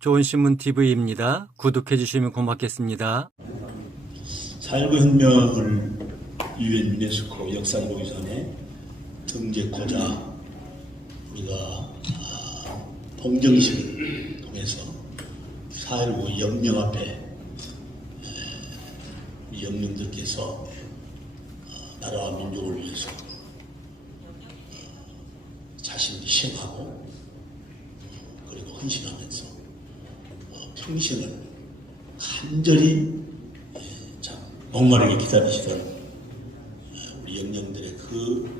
좋은신문TV입니다. 구독해 주시면 고맙겠습니다. 4.19 혁명을 유엔 유네스코 역사기록유산에 등재하고자 우리가 봉정식을 통해서 4.19 영령 앞에 우리 영령들께서 나라와 민족을 위해서 자신을 희생하고 그리고 헌신하면서 평생을 간절히 참 목마르게 기다리시던 우리 영령들의 그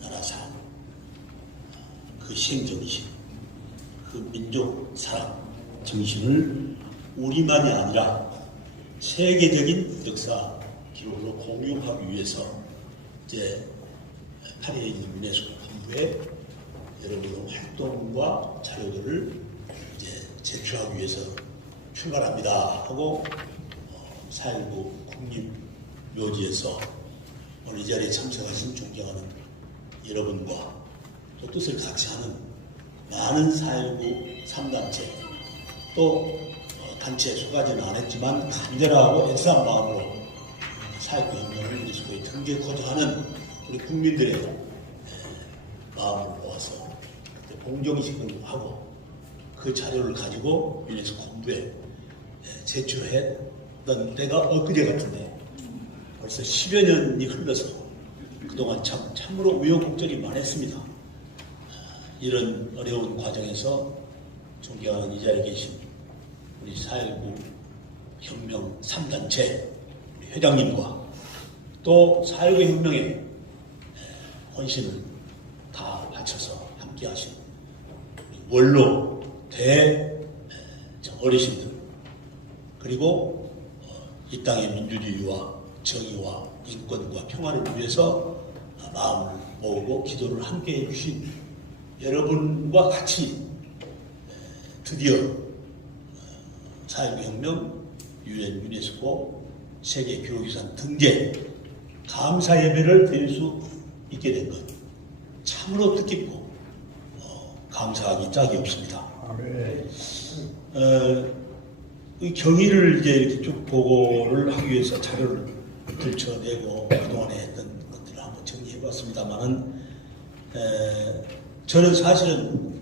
나라 사랑, 그 희생정신, 그 민족 사랑 정신을 우리만이 아니라 세계적인 역사 기록으로 공유하기 위해서 이제 파리에 있는 유네스코 본부에 여러분의 활동과 자료들을 이제 제출하기 위해서 출발합니다 하고 4.19 국립묘지에서 오늘 이 자리에 참석하신 존경하는 여러분과 또 뜻을 같이 하는 많은 4.19 3단체 또 단체 소개하지는 않았지만 간절하고 애쓰한 마음으로 4.19 혁명을 유네스코에 등재하고자 하는 우리 국민들의 마음을 모아서 봉정식을 하고 그 자료를 가지고 유네스코 본부에 제출했던 때가 엊그제 같은데 벌써 10여 년이 흘러서 그동안 참으로 우여곡절이 많았습니다. 이런 어려운 과정에서 존경하는 이 자리에 계신 우리 4.19 혁명 3단체 회장님과 또 4.19 혁명의 헌신을 다 바쳐서 함께 하신 원로 대 어르신들 그리고 이 땅의 민주주의와 정의와 인권과 평화를 위해서 마음을 모으고 기도를 함께 해주신 여러분과 같이 드디어 4.19 혁명 유엔 유네스코 세계교육유산 등재 감사 예배를 드릴 수 있게 된 것 참으로 뜻깊고 감사하기 짝이 없습니다. 이 경위를 이제 이렇게 쭉 보고를 하기 위해서 자료를 들춰내고 그동안에 했던 것들을 한번 정리해봤습니다만은 저는 사실은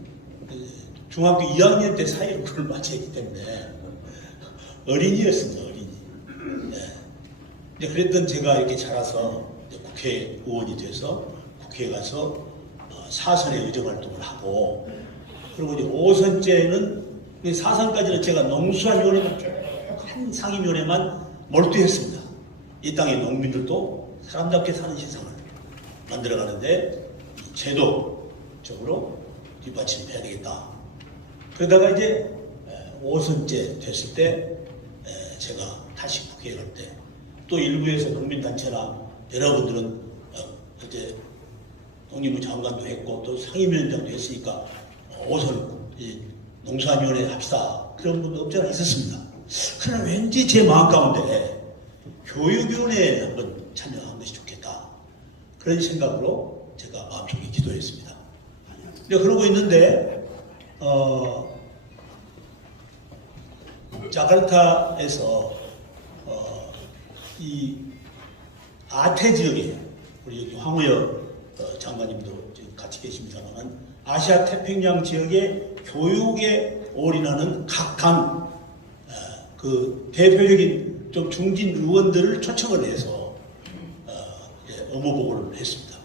중학교 2학년 때 4.19를 마쳤기 때문에 어린이였습니다. 어린이. 이제 그랬던 제가 이렇게 자라서 국회의원이 돼서 국회에 가서 사선의 의정활동을 하고 그리고 이제 5선째는 4선까지는 제가 농수산위원회만 쭉 한 상임위원회만 몰두했습니다. 이 땅의 농민들도 사람답게 사는 세상을 만들어가는데 제도적으로 뒷받침해야 되겠다. 그러다가 이제 5선째 됐을 때 제가 다시 국회에 갈 때 또 일부에서 국민단체나 여러분들은 이제 농림부 장관도 했고 또 상임위원장도 했으니까 5선 농수산위원회 합시다. 그런 분도 없지 않아 있었습니다. 그러나 왠지 제 마음 가운데 교육위원회에 한번 참여하는 것이 좋겠다. 그런 생각으로 제가 마음속에 기도했습니다. 그러고 있는데 자카르타에서 이 아태 지역에 우리 여기 황우여 장관님도 같이 계십니다만 아시아 태평양 지역의 교육에 올인하는 각당 그 대표적인 좀 중진 의원들을 초청을 해서 업무보고를 했습니다.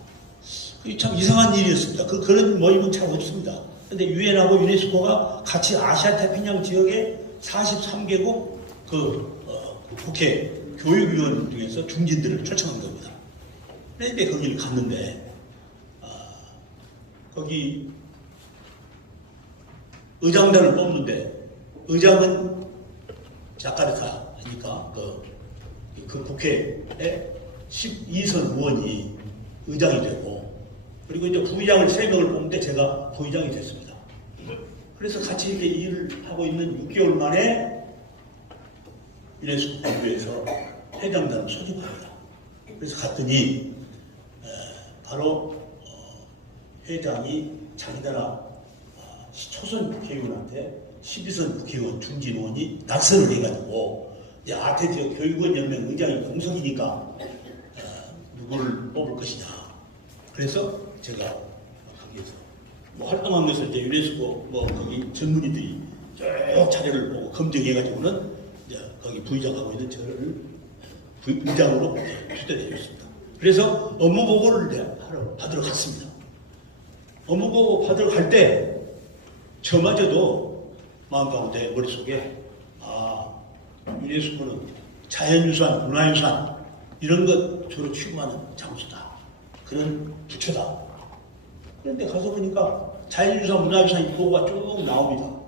참 이상한 일이었습니다. 그런 모임은 잘 없습니다. 그런데 유엔하고 유네스코가 같이 아시아 태평양 지역의 43개국 국회 교육위원 중에서 중진들을 초청한 겁니다. 그런데 거기를 갔는데 거기 의장단을 뽑는데 의장은 자카르타니까 그 국회에 12선 의원이 의장이 되고 그리고 이제 부의장을 3명을 뽑는데 제가 부의장이 됐습니다. 그래서 같이 이렇게 일을 하고 있는 6개월 만에 유네스코 본부에서 회장단을 소집합니다. 그래서 갔더니 바로 회장이 자기 나라 초선 국회의원한테 12선 국회의원 중진 의원이 낙선을 해가지고 이제 아태 지역 교육원 연맹 의장이 공석이니까 누구를 뽑을 것이냐. 그래서 제가 거기에서 뭐 활동한 것을 이제 유네스코 뭐 거기 전문의들이 쭉 자료를 보고 검증해가지고는 이제 거기 부의장하고 있는 저를 부의장으로 추대되었습니다. 그래서 업무 보고를 받으러 갔습니다. 업무 보고 받으러 갈 때 저마저도 마음 가운데 머릿속에 유네스코는 자연유산, 문화유산 이런 것 주로 취급하는 장소다. 그런 부처다. 그런데 가서 보니까 자연유산, 문화유산 보고가 쭉 나옵니다.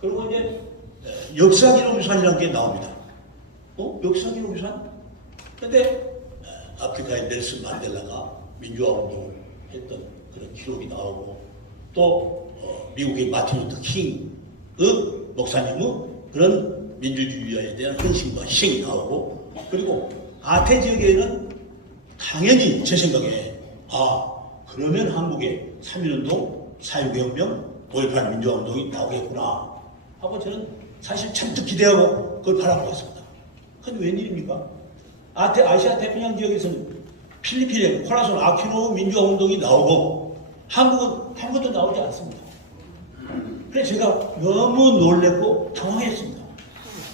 그리고 이제 역사기록유산이라는 게 나옵니다. 역사기록유산? 근데 아프리카의 넬슨 만델라가 민주화운동을 했던 그런 기록이 나오고 또 미국의 마틴 루터 킹의 목사님의 그런 민주주의에 대한 헌신과 희생이 나오고 그리고 아태 지역에는 당연히 제 생각에 그러면 한국의 3.1운동, 4.19혁명, 5.18 민주화운동이 나오겠구나 하고 저는 사실 잔뜩 기대하고 그걸 바라보았습니다. 근데 웬일입니까? 아시아 태평양 지역에서는 필리핀의 코라손 아퀴노 민주화운동이 나오고 한국은 한 것도 나오지 않습니다. 그래서 제가 너무 놀랬고 당황했습니다.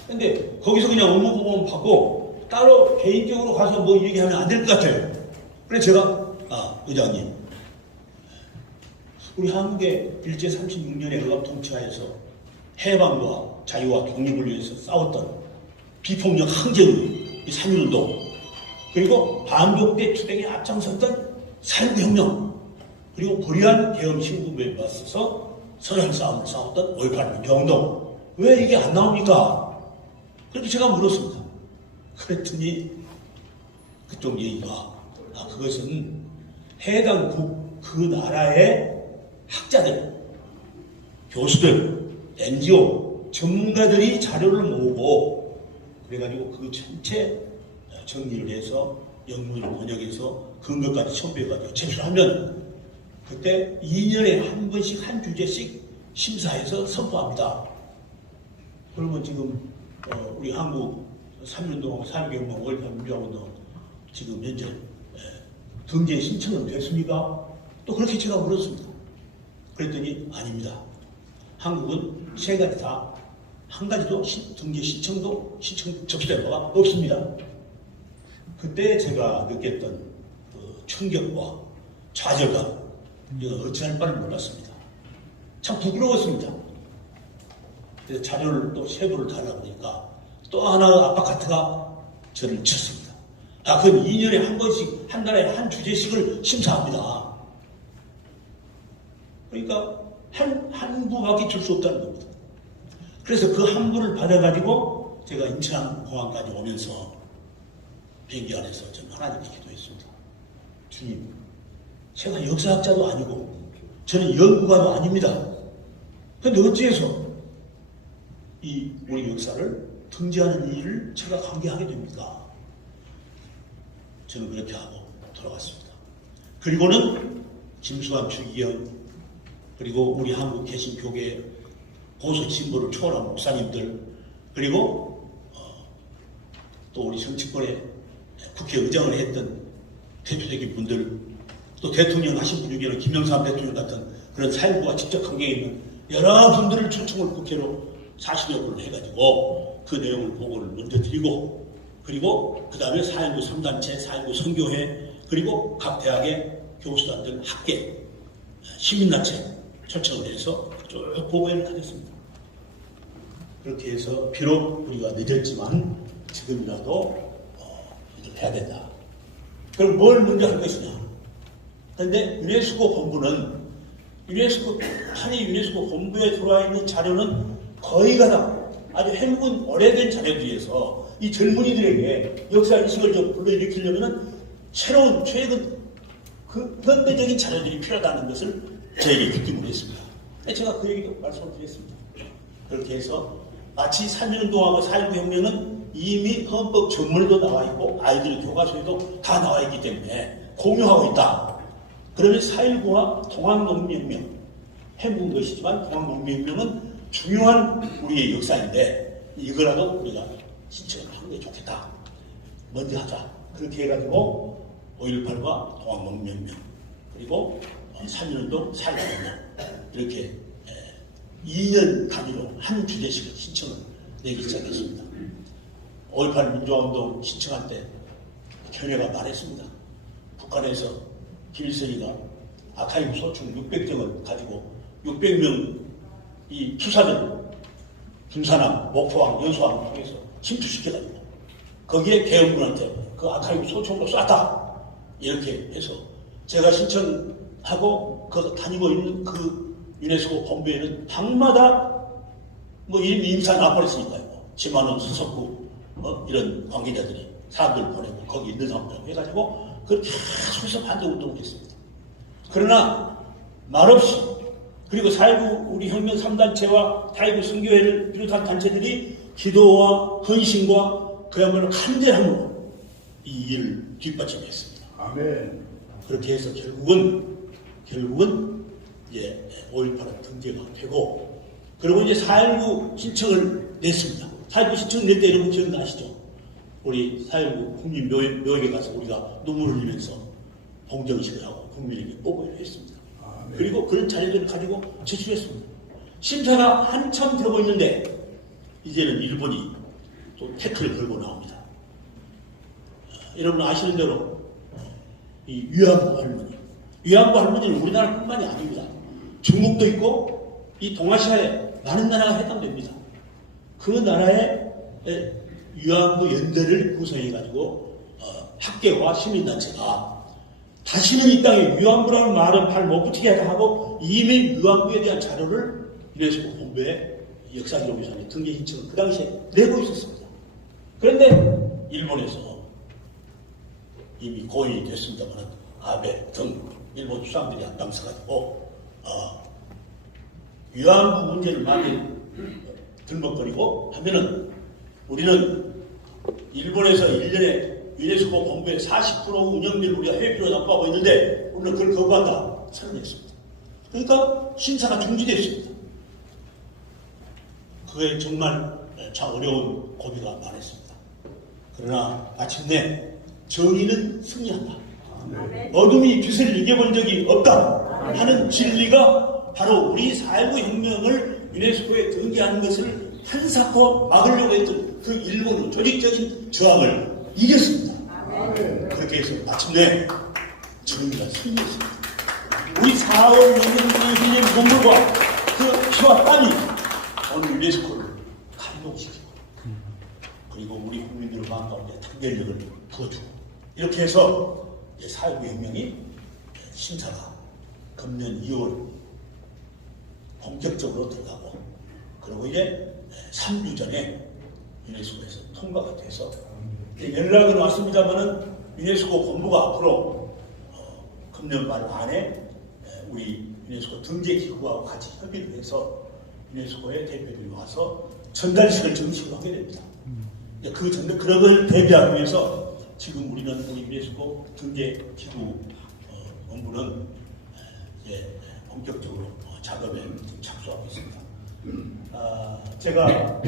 근데 거기서 그냥 업무 보고만 받고 따로 개인적으로 가서 뭐 얘기하면 안 될 것 같아요. 그래서 제가 의장님 우리 한국의 일제 36년의 억압 통치하에서 해방과 자유와 독립을 위해서 싸웠던 비폭력 항쟁의 3.1운동 그리고 반독대 투쟁에 앞장섰던 4.19혁명 그리고 불의한 계엄 신군부에 맞서서 선한 싸움을 싸웠던 5.18 민주화운동 왜 이게 안 나옵니까? 그렇게 제가 물었습니다. 그랬더니 그쪽 얘기가 그것은 해당 그 나라의 학자들, 교수들, NGO, 전문가들이 자료를 모으고 그래가지고 그 전체 정리를 해서 영문으로 번역해서 근거까지 첨부해가지고 제출하면 그때 2년에 한 번씩 한 주제씩 심사해서 선포합니다. 그러면 지금 우리 한국 3.1운동하고 4.19혁명, 5.18 민주화운동 지금 현재 등재 신청은 됐습니까? 또 그렇게 제가 물었습니다. 그랬더니 아닙니다. 한국은 세 가지 다 한 가지도 등재 신청 접수된 바가 없습니다. 그때 제가 느꼈던 그 충격과 좌절감 이거 어찌할 바를 몰랐습니다. 참 부끄러웠습니다. 그래서 자료를 또 세부를 달라고 하니까 또 하나의 압박 카트가 저를 쳤습니다. 그건 2년에 한 번씩 한 달에 한 주제씩을 심사합니다. 그러니까 한 부밖에 줄 수 없다는 겁니다. 그래서 그 한 부를 받아가지고 제가 인천공항까지 오면서 비행기 안에서 저는 하나님께 기도했습니다. 주님, 제가 역사학자도 아니고 저는 연구가도 아닙니다. 그런데 어찌해서 우리 역사를 등재하는 일을 제가 관계하게 됩니까? 저는 그렇게 하고 돌아갔습니다. 그리고는 김수환, 추기경 그리고 우리 한국 개신교계 보수 진보를 초월한 목사님들 그리고 또 우리 정치권에 국회의장을 했던 대표적인 분들 또 대통령 하신 분 중에는 김영삼 대통령 같은 그런 사회부와 직접 관계에 있는 여러 분들을 초청을 국회로 40여 분을 해가지고 그 내용을 보고를 먼저 드리고 그리고 그 다음에 4.19 3단체, 4.19 선교회 그리고 각 대학의 교수단들, 학계, 시민단체 초청을 해서 쭉 보고회를 가졌습니다. 그렇게 해서 비록 우리가 늦었지만 지금이라도 이걸 해야 된다. 그럼 뭘 먼저 할 것이냐? 그런데 유네스코 본부는 유네스코 본부에 들어와 있는 자료는 거의가 다 아주 행군 오래된 자료들에서 이 젊은이들에게 역사인식을 좀 불러일으키려면 새로운 최근 그 현대적인 자료들이 필요하다는 것을 저에게 느낌을 했습니다. 제가 그 얘기도 말씀을 드렸습니다. 그렇게 해서 마치 3.1운동하고 4.19혁명은 이미 헌법 전문에도 나와 있고 아이들 교과서에도 다 나와 있기 때문에 공유하고 있다. 그러면 4.19와 동학농민혁명 해묵은 것이지만 동학농민혁명은 중요한 우리의 역사인데 이거라도 우리가 신청을 하는 게 좋겠다. 먼저 하자. 그렇게 해가지고 5.18과 동학농민혁명 그리고 3.1운동 4.1운동 이렇게 2년 단위로 한 주제씩을 신청을 내기 시작했습니다. 5.18 민주화운동 신청할 때 견해가 말했습니다. 북한에서 김일성이가 아카이브 소총 600정을 가지고 600명 이 투사들 김사남, 목포항, 여수항을 통해서 침투시켜가지고 거기에 계엄군한테 그 아카이브 소총으로 쐈다. 이렇게 해서 제가 신청하고 그 다니고 있는 그 유네스코 본부에는 방마다 뭐 인사 나버렸으니까요. 지만원, 수석구 이런 관계자들이 사람들 보내고 거기 있는 사람들 해가지고 그걸 계속해서 반대운동을 했습니다. 그러나 말없이 그리고 4.19 우리 혁명 3단체와 타이브 선교회를 비롯한 단체들이 기도와 헌신과 그야말로 간절함으로 이 일을 뒷받침했습니다. 아멘. 그렇게 해서 결국은 이제 5.18은 등재가 되고 그리고 이제 4.19 신청을 냈습니다. 4.19 신청을 낼 때 여러분 기억나시죠? 우리 4.19 국민 묘역에 가서 우리가 눈물을 흘리면서 봉정식을 하고 국민에게 뽀뽀를 했습니다. 아멘. 그리고 그런 자료들을 가지고 제출했습니다. 심사가 한참 되고 있는데 이제는 일본이 또 태클을 걸고 나옵니다. 여러분 아시는 대로 이 위안부 할머니는 우리나라뿐만이 아닙니다. 중국도 있고 이 동아시아에 많은 나라가 해당됩니다. 그 나라의 위안부 연대를 구성해가지고 학계와 시민단체가 다시는 이 땅에 위안부라는 말은 발 못 붙이게 하자 하고 이미 위안부에 대한 자료를 유네스코 본부에 역사기록유산에 등재 신청을 그 당시에 내고 있었습니다. 그런데 일본에서 이미 고인이 됐습니다만 아베 등 일본 수상들이 앞장서가지고 위안부 문제를 많이 들먹거리고 하면은 우리는 일본에서 1년에 유네스코 본부의 40% 운영비를 우리가 회비로 납부하고 있는데 우리는 그걸 거부한다 선언했습니다. 그러니까 심사가 중지됐습니다. 그게 정말 참 어려운 고비가 많았습니다. 그러나 마침내 정의는 승리한다. 어둠이 빛을 이겨본 적이 없다 하는 진리가 바로 우리 4.19 혁명을 유네스코에 등재하는 것을 한사코 막으려고 했던 그 일본의 조직적인 저항을 이겼습니다. 그렇게 해서 마침내 정의가 승리했습니다. 우리 4월 혁명의 눈물과 그 피와 땀이 오늘 유네스코를 감동시키고 그리고 우리 국민들의 마음 가운데 단결력을 부어주고 이렇게 해서 4.19 혁명이 심사가 금년 2월 본격적으로 들어가고 그리고 이제 3주 전에 유네스코에서 통과가 돼서 연락은 왔습니다만은 유네스코 본부가 앞으로 금년 말 안에 우리 유네스코 등재기구하고 같이 협의를 해서 유네스코의 대표들이 와서 전달식을 정식으로 하게 됩니다. 그런 걸 대비하기 위해서 지금 우리 유네스코 등재기구 본부는 이제 본격적으로 작업에 착수하고 있습니다. 제가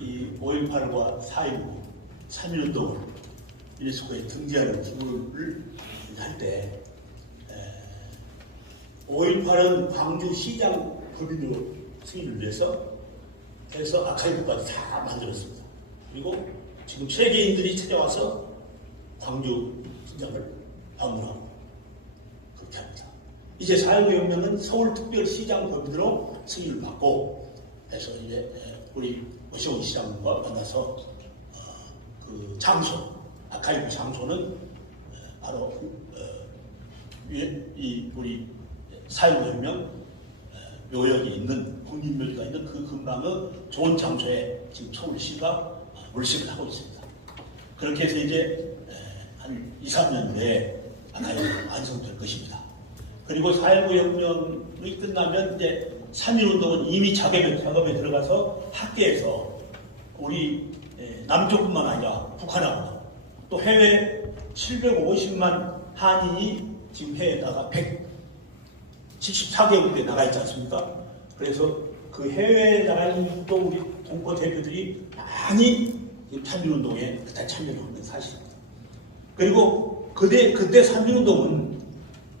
이 5.18과 4.19, 3.1운동을 유네스코에 등재하는 기구를 할 때 5.18은 광주시장 법인으로 승인을 위해서 해서 아카이브까지 다 만들었습니다. 그리고 지금 세계인들이 찾아와서 광주 시장을 방문하고 그렇게 합니다. 이제 4.19 혁명은 서울특별시장 법인으로 승인을 받고 해서 이제 우리 오시원 시장과 만나서 그 장소, 아카이브 장소는 바로 이 우리 4.19 혁명 묘역이 있는 국립묘지가 있는 그 근방의 좋은 장소에 지금 서울시가 물색을 하고 있습니다. 그렇게 해서 이제 한 2, 3년 내에 아카이브가 완성될 것입니다. 그리고 4.19 혁명이 끝나면 이제 3.1운동은 이미 작업에 들어가서 학계에서 우리 남쪽뿐만 아니라 북한하고 또 해외 750만 한인이 지금 해외에다가 174개국에 나가 있지 않습니까? 그래서 그 해외에 나가 있는 또 우리 동포 대표들이 많이 3.1운동에 그때 참여를 하는 사실입니다. 그리고 그때 3.1운동은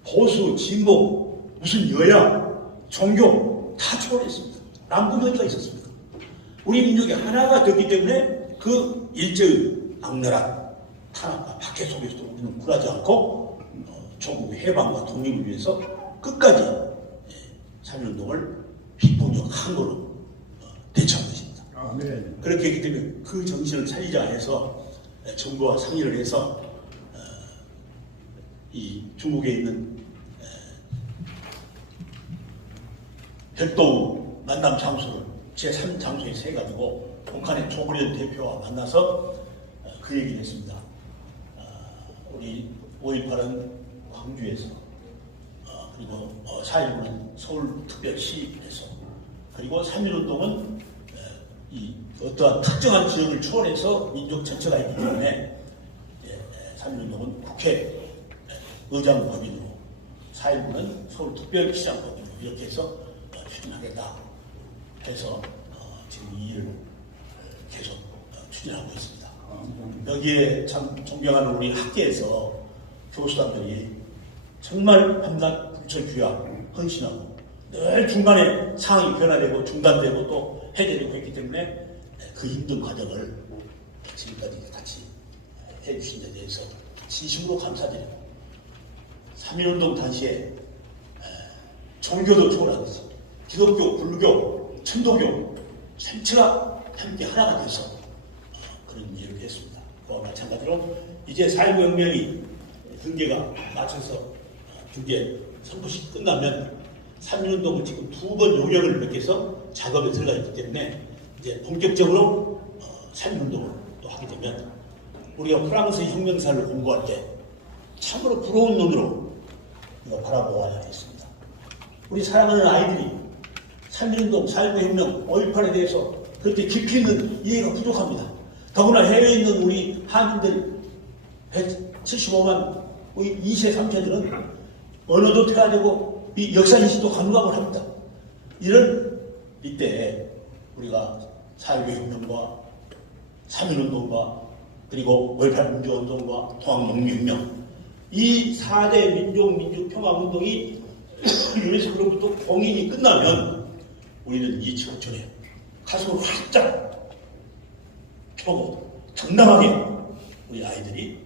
보수, 진보, 무슨 여야, 종교 다 초월했습니다. 남북연대가 있었습니다. 우리 민족이 하나가 됐기 때문에 그 일제의 악랄한 탄압과 박해 속에서도 우리는 굴하지 않고 조국의 해방과 독립을 위해서 끝까지 3.1운동을 빅분적한 거로 대처한 것입니다. 그렇게 했기 때문에 그 정신을 살리자 해서 정부와 상의를 해서 이 중국에 있는 백도우 만남 장소를 제3장소에 세가지고 북한의 조국련 대표와 만나서 그 얘기를 했습니다. 우리 5.18은 광주에서 그리고 4.19는 서울특별시에서 그리고 3.1운동은 이 어떠한 특정한 지역을 초월해서 민족 전체가 있기 때문에 3.1운동은 국회 의장 법인으로 4.19는 서울특별시장 법인으로 이렇게 해서 추진하겠다 해서 지금 이 일을 계속 추진하고 있습니다. 여기에 참 존경하는 우리 학계에서 교수단들이 정말 밤낮 불철주야 헌신하고 늘 중간에 상황이 변화되고 중단되고 또 해결되고 했기 때문에 그 힘든 과정을 지금까지 같이 해주신 데 대해서 진심으로 감사드리고 3.1운동 당시에 종교도 초월하면서 기독교, 불교, 천도교 전체가 함께 하나가 돼서 그런 일을 했습니다. 그와 마찬가지로 이제 4.19 혁명이 등계가 맞춰서 등계 선포식 끝나면 3.1운동은 지금 2번 요령을 맺혀서 작업에 들어가 있기 때문에 이제 본격적으로 3.1운동을 또 하게 되면 우리가 프랑스 혁명사를 공부할 때 참으로 부러운 눈으로 우리가 바라보아야 했습니다. 우리 사랑하는 아이들이 3.1운동, 4.19 혁명, 5.18에 대해서 그렇게 깊이 있는 이해가 부족합니다. 더구나 해외에 있는 우리 한인들 175만 우리 2세, 3세들은 언어도 퇴화되고 이 역사인식도 감각을 합니다. 이런 이때 우리가 4.19 혁명과 3.1운동과 그리고 5.18 민주운동과 통합농민혁명 이 4대 민족평화운동이 유네스코로부터 공인이 끝나면 우리는 이 지구촌에 가슴을 활짝 펴고 당당하게 우리 아이들이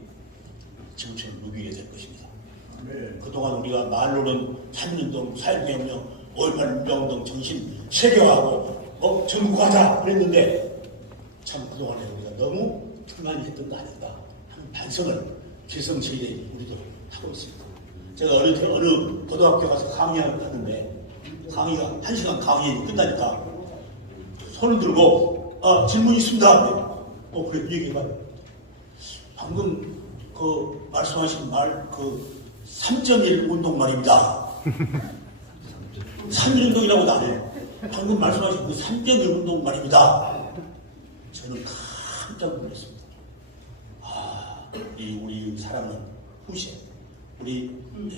지구촌을 누비게 될 것입니다. 그동안 우리가 말로는 3.1운동, 4.19 혁명, 5.18 민주운동 정신 세계화하고 전국하자 그랬는데 참 그동안에 우리가 너무 불만이 했던 거 아닌가 하는 반성을 기성세대에 우리도 하고 있습니다. 제가 어느 고등학교 가서 강의를 하는데 강의가 1시간 강의 끝나니까 손을 들고 질문 있습니다. 그래 얘기해봐요. 방금 그 말씀하신 말 그 3.1 운동 말입니다. 3.1운동이라고 나해요. 방금 말씀하신 그 3.1 운동 말입니다. 저는 깜짝 놀랐습니다. 우리 사랑하는 후세, 우리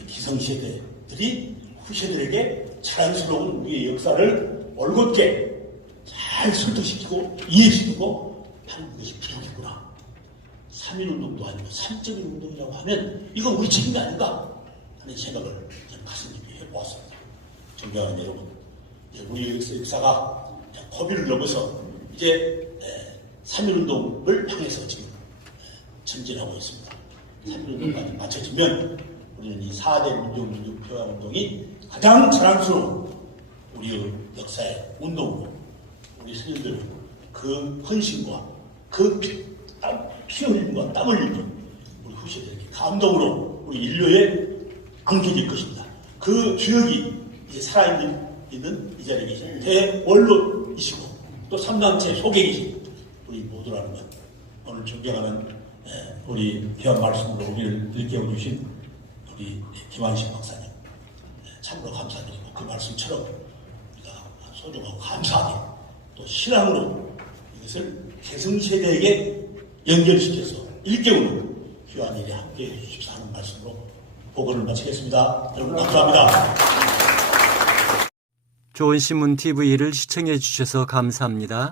기성세대들이 후세들에게 자연스러운 우리의 역사를 올곧게 잘 설득시키고 이해시키고 하는 것이 부족했구나. 3.1운동도 아니고 3.1운동이라고 하면 이건 우리 책임이 아닌가 하는 생각을 가슴 깊이 해보았습니다. 존경하는 여러분, 우리 역사가 고비를 넘어서 이제 3.1운동을 향해서 지금 전진하고 있습니다. 3.1운동까지 마쳐지면 우리는 이 4대 민족평화운동이 가장 자랑스러운 우리의 역사의 운동으로 우리 스님들 그 헌신과 그 피 흘림과 땀 흘림을 우리 후세들에게 감동으로 우리 인류에 안겨질 것입니다. 그 기억이 이제 살아있는 이 자리에 계신 대원로이시고 또 3단체 속에 계신 우리 모두라는 것 오늘 존경하는 우리 귀한 말씀으로 우리를 일깨워주신 우리 김한식 박사님 참으로 감사드리고 그 말씀처럼 우리가 소중하고 감사하게 또 신앙으로 이것을 계승세대에게 연결시켜서 일깨우는 귀한 일에 함께해 주십사 하는 말씀으로 보고를 마치겠습니다. 여러분 감사합니다. 좋은 신문 TV를 시청해 주셔서 감사합니다.